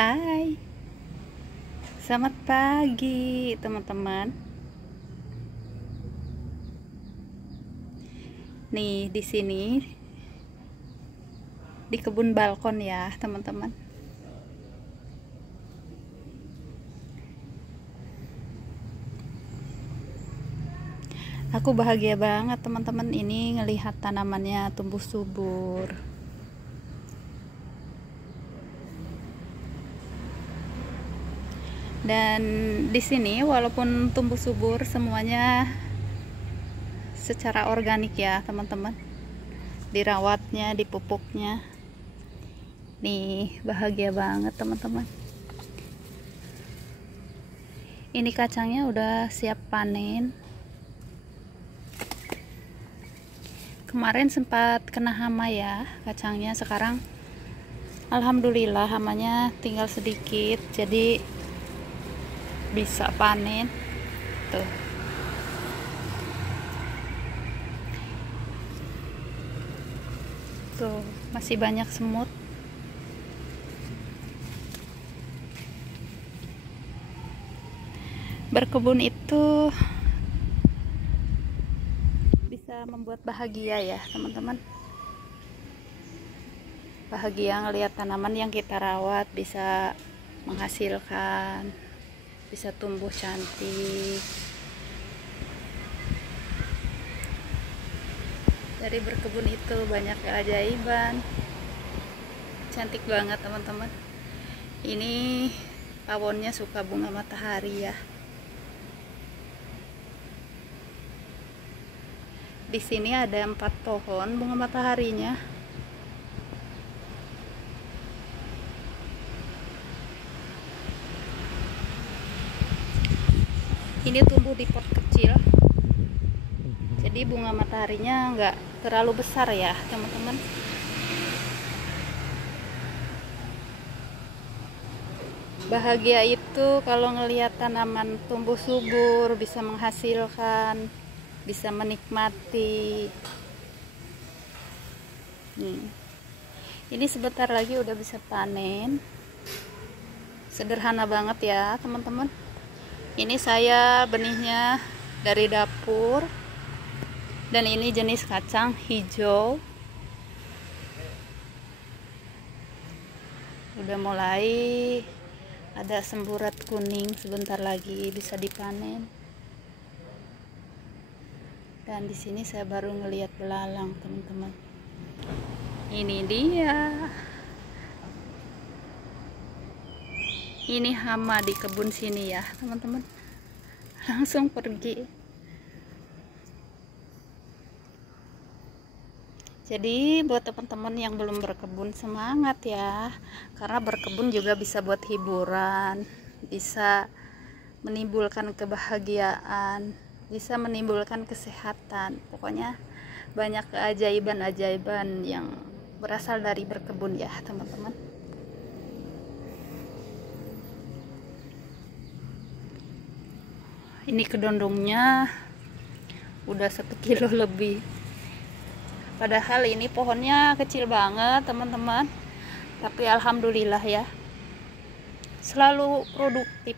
Hai, selamat pagi teman-teman. Nih di sini di kebun balkon ya teman-teman. Aku bahagia banget teman-teman ini ngelihat tanamannya tumbuh subur. Dan di sini walaupun tumbuh subur semuanya secara organik ya teman-teman, dirawatnya, dipupuknya. Nih bahagia banget teman-teman. Ini kacangnya udah siap panen. Kemarin sempat kena hama ya kacangnya, sekarang alhamdulillah hamanya tinggal sedikit, jadi bisa panen tuh. Tuh masih banyak semut. Berkebun itu bisa membuat bahagia ya teman-teman. Bahagia ngelihat tanaman yang kita rawat bisa menghasilkan, bisa tumbuh cantik. Dari berkebun itu banyak keajaiban. Cantik banget teman-teman. Ini pawonnya suka bunga matahari ya. Di sini ada 4 pohon bunga mataharinya. Ini tumbuh di pot kecil, jadi bunga mataharinya nggak terlalu besar ya teman-teman. Bahagia itu kalau ngelihat tanaman tumbuh subur, bisa menghasilkan, bisa menikmati. Ini sebentar lagi udah bisa panen. Sederhana banget ya teman-teman. Ini saya benihnya dari dapur, dan ini jenis kacang hijau. Udah mulai ada semburat kuning, sebentar lagi bisa dipanen. Dan di sini saya baru ngelihat belalang teman-teman. Ini dia. Ini hama di kebun sini ya teman-teman, langsung pergi. Jadi buat teman-teman yang belum berkebun, semangat ya, karena berkebun juga bisa buat hiburan, bisa menimbulkan kebahagiaan, bisa menimbulkan kesehatan. Pokoknya banyak keajaiban-ajaiban yang berasal dari berkebun ya teman-teman. Ini kedondongnya udah 1 kilo lebih, padahal ini pohonnya kecil banget teman-teman, tapi alhamdulillah ya, selalu produktif,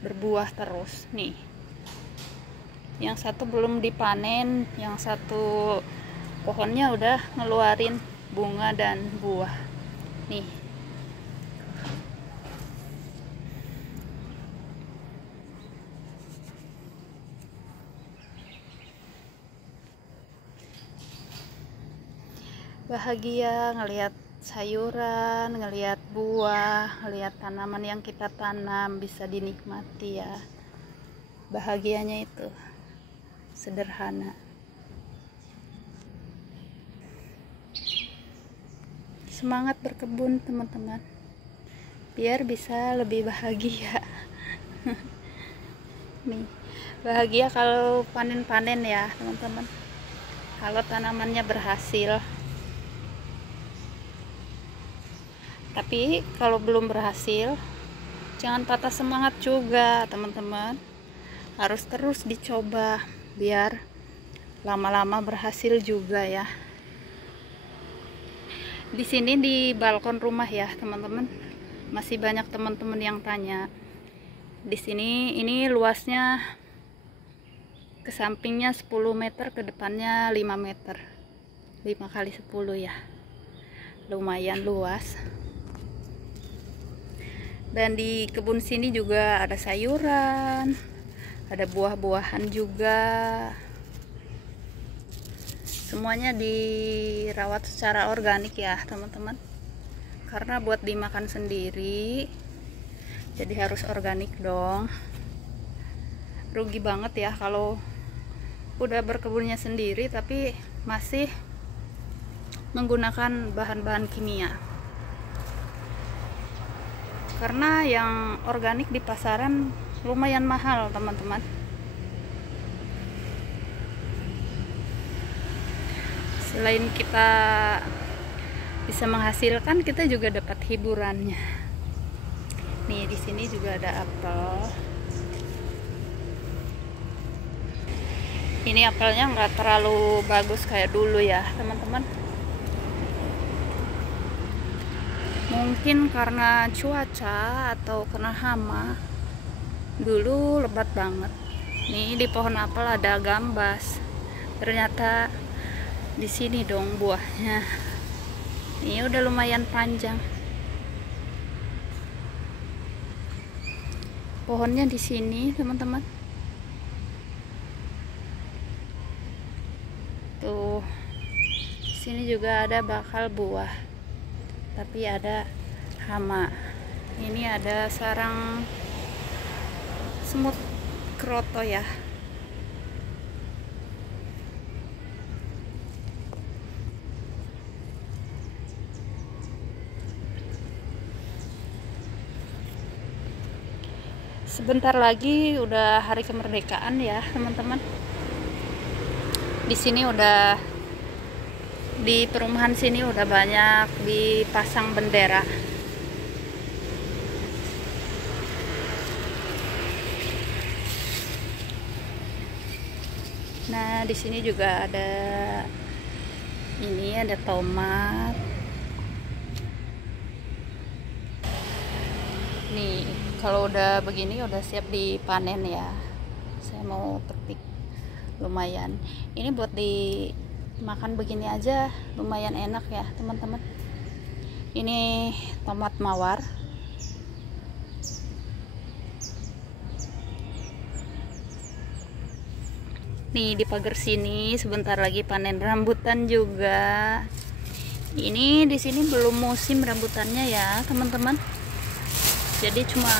berbuah terus. Nih yang satu belum dipanen, yang satu pohonnya udah ngeluarin bunga dan buah. Nih bahagia ngelihat sayuran, ngelihat buah, ngelihat tanaman yang kita tanam bisa dinikmati ya. Bahagianya itu sederhana. Semangat berkebun teman-teman, biar bisa lebih bahagia. Nih bahagia kalau panen-panen ya teman-teman, kalau tanamannya berhasil. Tapi kalau belum berhasil, jangan patah semangat juga teman-teman, harus terus dicoba biar lama-lama berhasil juga ya. Di sini di balkon rumah ya teman-teman, masih banyak teman-teman yang tanya. Di sini ini luasnya ke sampingnya 10 meter, ke depannya 5 meter. 5 kali 10 ya. Lumayan luas. Dan di kebun sini juga ada sayuran, ada buah-buahan juga. Semuanya dirawat secara organik ya, teman-teman. Karena buat dimakan sendiri, jadi harus organik dong. Rugi banget ya kalau udah berkebunnya sendiri tapi masih menggunakan bahan-bahan kimia. Karena yang organik di pasaran lumayan mahal, teman-teman. Selain kita bisa menghasilkan, kita juga dapat hiburannya. Nih, di sini juga ada apel. Ini apelnya nggak terlalu bagus kayak dulu ya, teman-teman. Mungkin karena cuaca atau karena hama. Dulu lebat banget. Nih, di pohon apel ada gambas. Ternyata di sini dong buahnya. Ini udah lumayan panjang. Pohonnya di sini, teman-teman. Tuh. Di sini juga ada bakal buah. Tapi ada hama. Ini ada sarang semut kroto ya. Sebentar lagi udah hari kemerdekaan ya, teman-teman. Di sini udah, di perumahan sini udah banyak dipasang bendera. Nah, di sini juga ada ini, ada tomat. Nih, kalau udah begini udah siap dipanen ya. Saya mau petik. Lumayan. Ini buat dimakan begini aja lumayan enak ya, teman-teman. Ini tomat mawar. Nih, di pagar sini sebentar lagi panen rambutan juga. Ini di sini belum musim rambutannya ya, teman-teman. Jadi cuma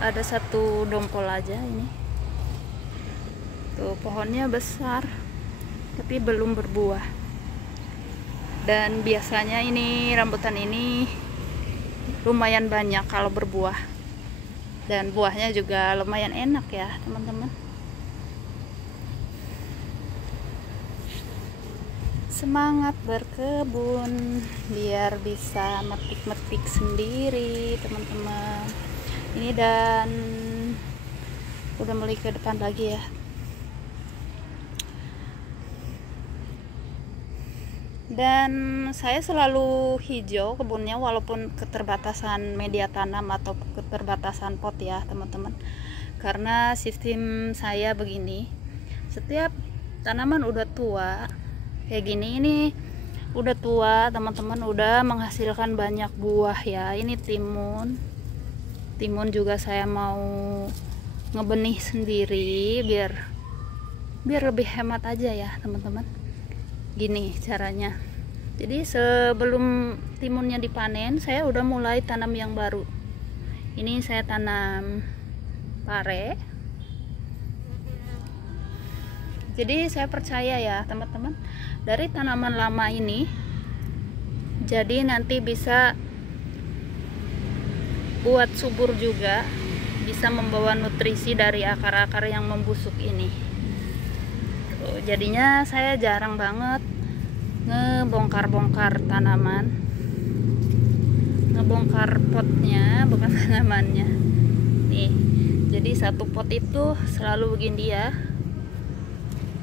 ada satu dompol aja ini. Tuh, pohonnya besar tapi belum berbuah. Dan biasanya ini rambutan ini lumayan banyak kalau berbuah. Dan buahnya juga lumayan enak ya, teman-teman. Semangat berkebun biar bisa metik-metik sendiri, teman-teman. Ini dan udah mulai ke depan lagi ya. Dan saya selalu hijau kebunnya walaupun keterbatasan media tanam atau keterbatasan pot ya, teman-teman. Karena sistem saya begini, setiap tanaman udah tua kayak gini, ini udah tua, teman-teman, udah menghasilkan banyak buah ya. Ini timun juga saya mau ngebenih sendiri biar lebih hemat aja ya, teman-teman. Gini caranya. Jadi sebelum timunnya dipanen, saya udah mulai tanam yang baru. Ini saya tanam pare. Jadi saya percaya ya, teman-teman, dari tanaman lama ini jadi nanti bisa buat subur juga, bisa membawa nutrisi dari akar-akar yang membusuk ini. Tuh, jadinya saya jarang banget ngebongkar-bongkar tanaman, ngebongkar potnya, bukan tanamannya. Nih, jadi satu pot itu selalu begini ya.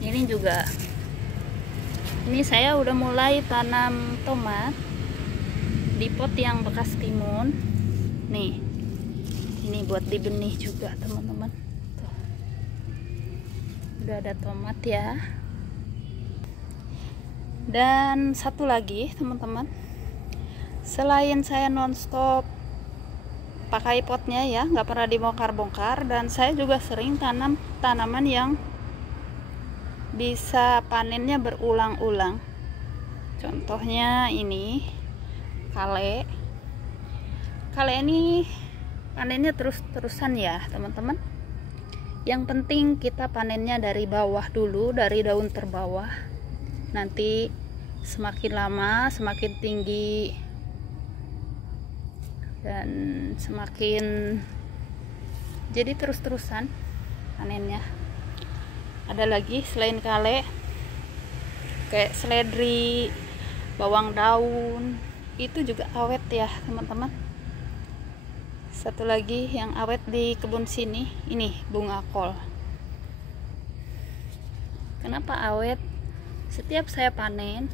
Ini juga, ini saya udah mulai tanam tomat di pot yang bekas timun. Nih, ini buat di benih juga teman-teman. Tuh, udah ada tomat ya. Dan satu lagi teman-teman, selain saya nonstop pakai potnya ya, nggak pernah dibongkar-bongkar, dan saya juga sering tanam tanaman yang bisa panennya berulang-ulang. Contohnya ini kale. Kale ini panennya terus-terusan ya teman-teman. Yang penting kita panennya dari bawah dulu, dari daun terbawah. Nanti semakin lama semakin tinggi dan semakin, jadi terus-terusan panennya. Ada lagi selain kale, kayak seledri, bawang daun, itu juga awet ya teman-teman. Satu lagi yang awet di kebun sini, ini bunga kol. Kenapa awet? Setiap saya panen,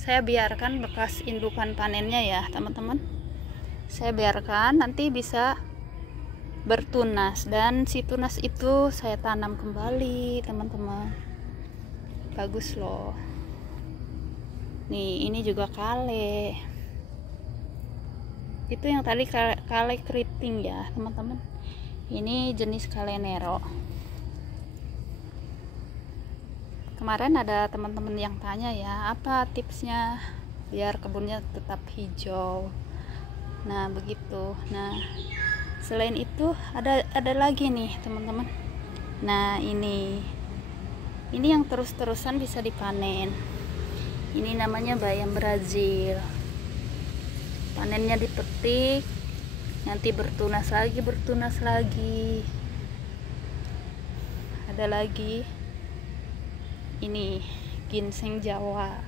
saya biarkan bekas indukan panennya ya teman-teman. Saya biarkan nanti bisa bertunas, dan si tunas itu saya tanam kembali teman-teman. Bagus loh. Nih, ini juga kale. Itu yang tadi kale keriting ya teman-teman. Ini jenis kale nero. Kemarin ada teman-teman yang tanya ya, apa tipsnya biar kebunnya tetap hijau. Nah begitu. Nah selain itu ada lagi nih teman-teman. Nah ini yang terus-terusan bisa dipanen. Ini namanya bayam Brazil. Panennya dipetik, nanti bertunas lagi. Ada lagi ini ginseng Jawa.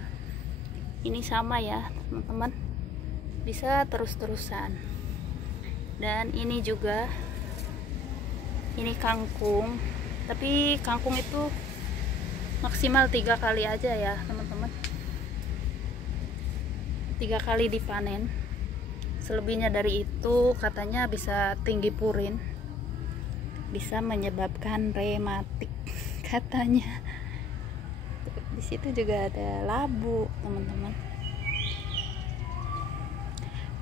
Ini sama ya teman-teman, bisa terus-terusan. Dan ini juga, ini kangkung, tapi kangkung itu maksimal 3 kali aja ya teman-teman, 3 kali dipanen. Selebihnya dari itu katanya bisa tinggi purin, bisa menyebabkan rematik katanya. Di situ juga ada labu teman-teman,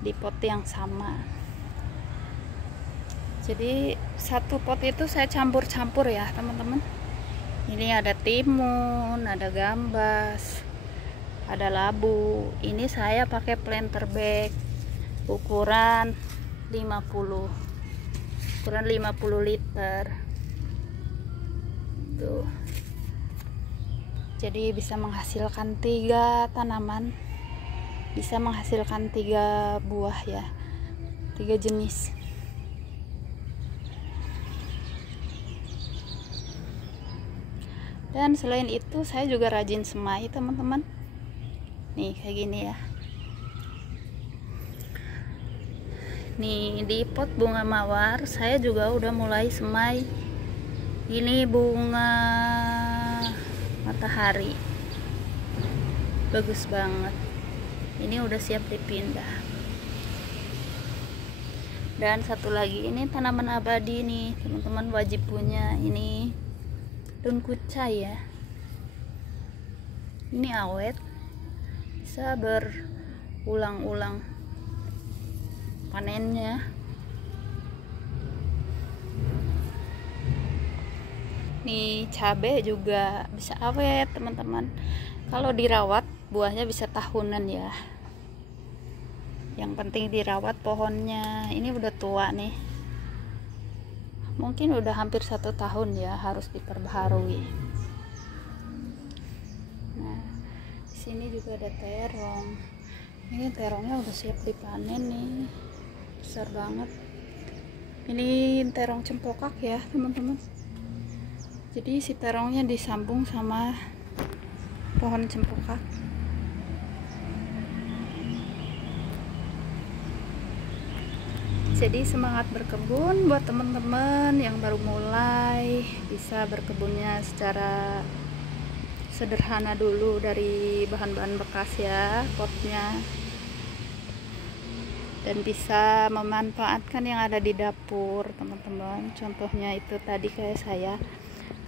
di pot yang sama. Jadi satu pot itu saya campur-campur ya teman-teman. Ini ada timun, ada gambas, ada labu. Ini saya pakai planter bag ukuran 50 liter tuh. Jadi bisa menghasilkan 3 tanaman, bisa menghasilkan 3 buah ya, 3 jenis. Dan selain itu saya juga rajin semai teman-teman. Nih kayak gini ya. Nih di pot bunga mawar saya juga udah mulai semai. Ini bunga matahari, bagus banget. Ini udah siap dipindah. Dan satu lagi, ini tanaman abadi nih teman-teman, wajib punya. Ini daun kucai ya. Ini awet, bisa berulang-ulang panennya. Nih cabai juga bisa awet teman-teman, kalau dirawat buahnya bisa tahunan ya. Yang penting dirawat pohonnya. Ini udah tua nih, mungkin udah hampir 1 tahun ya, harus diperbaharui. Nah di sini juga ada terong. Ini terongnya udah siap dipanen nih, besar banget. Ini terong cempokak ya teman-teman. Jadi si terongnya disambung sama pohon cempokak. Jadi semangat berkebun buat teman-teman yang baru mulai, bisa berkebunnya secara sederhana dulu dari bahan-bahan bekas ya, potnya. dan bisa memanfaatkan yang ada di dapur teman-teman. Contohnya itu tadi kayak saya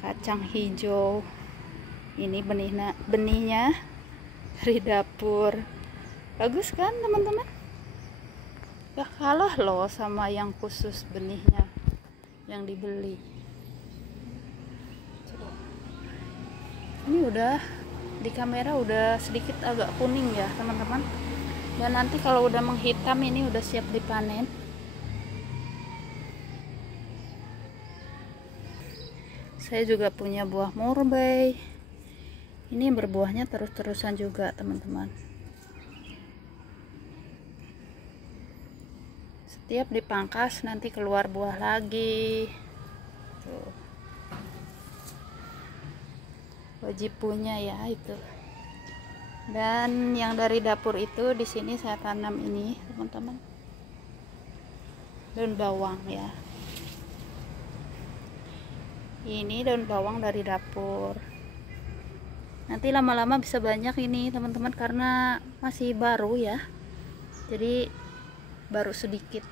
kacang hijau, ini benihnya dari dapur, bagus kan teman-teman, gak kalah loh sama yang khusus benihnya yang dibeli. Ini udah di kamera udah sedikit agak kuning ya teman-teman, dan nanti kalau udah menghitam ini udah siap dipanen. Saya juga punya buah murbei, ini berbuahnya terus-terusan juga teman-teman. Setiap dipangkas nanti keluar buah lagi. Tuh, wajib punya ya itu. Dan yang dari dapur itu di sini saya tanam ini teman-teman, daun bawang ya. Ini daun bawang dari dapur. Nanti lama-lama bisa banyak ini teman-teman, karena masih baru ya, jadi baru sedikit.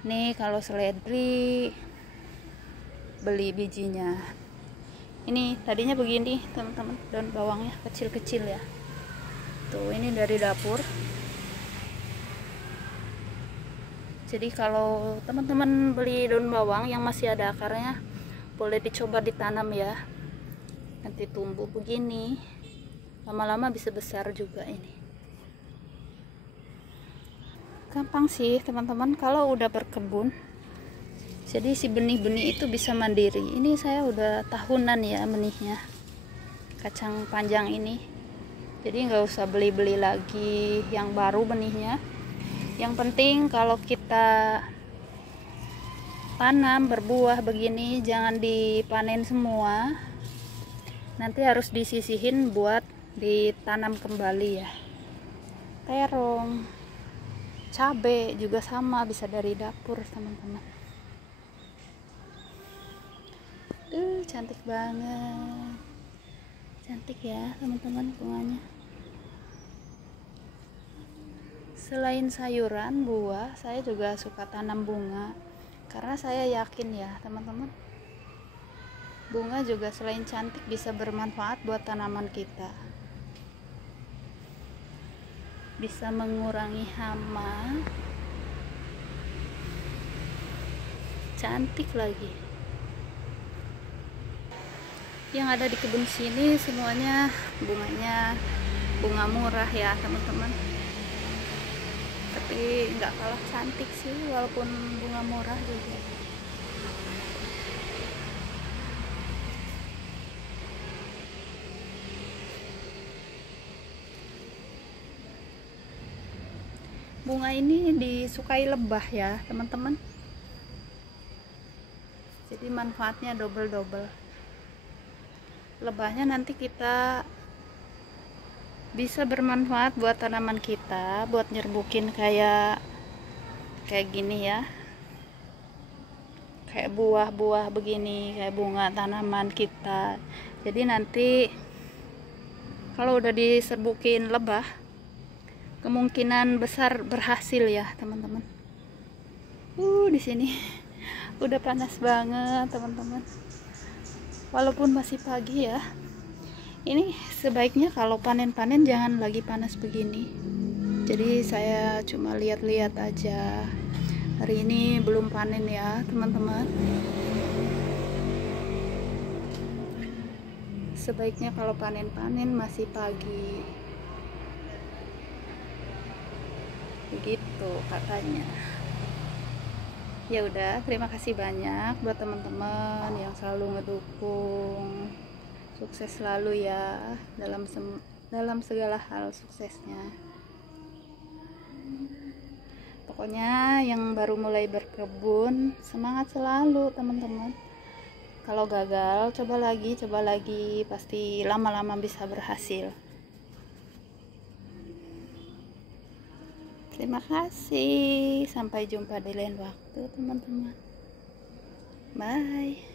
Nih kalau seledri beli bijinya. Ini tadinya begini teman-teman, daun bawangnya kecil-kecil ya. Tuh, ini dari dapur. Jadi kalau teman-teman beli daun bawang yang masih ada akarnya, boleh dicoba ditanam ya. Nanti tumbuh begini, lama-lama bisa besar juga ini. Gampang sih teman-teman kalau udah berkebun. Jadi si benih-benih itu bisa mandiri. Ini saya udah tahunan ya benihnya, kacang panjang ini. Jadi nggak usah beli-beli lagi yang baru benihnya. Yang penting kalau kita tanam berbuah begini jangan dipanen semua, nanti harus disisihin buat ditanam kembali ya. Terong, cabai juga sama, bisa dari dapur teman-teman. Cantik banget, cantik ya teman-teman bunganya. Selain sayuran, buah, saya juga suka tanam bunga, karena saya yakin ya teman-teman, bunga juga selain cantik bisa bermanfaat buat tanaman kita, bisa mengurangi hama, cantik lagi. Yang ada di kebun sini semuanya bunganya bunga murah ya teman-teman, tapi nggak kalah cantik sih walaupun bunga murah juga. Bunga ini disukai lebah ya teman-teman, jadi manfaatnya double-double. Lebahnya nanti kita bisa bermanfaat buat tanaman kita, buat nyerbukin kayak gini ya, kayak buah-buah begini, kayak bunga tanaman kita. Jadi nanti kalau udah diserbukin lebah, kemungkinan besar berhasil ya teman-teman. Di sini udah panas banget teman-teman, walaupun masih pagi ya. Ini sebaiknya kalau panen-panen jangan lagi panas begini. Jadi saya cuma lihat-lihat aja. Hari ini belum panen ya teman-teman. Sebaiknya kalau panen-panen masih pagi, begitu katanya. Ya udah, terima kasih banyak buat teman-teman yang selalu ngedukung. Sukses selalu ya dalam segala hal, suksesnya. Pokoknya yang baru mulai berkebun, semangat selalu teman-teman. Kalau gagal, coba lagi, pasti lama-lama bisa berhasil. Terima kasih, sampai jumpa di lain waktu teman-teman. Bye.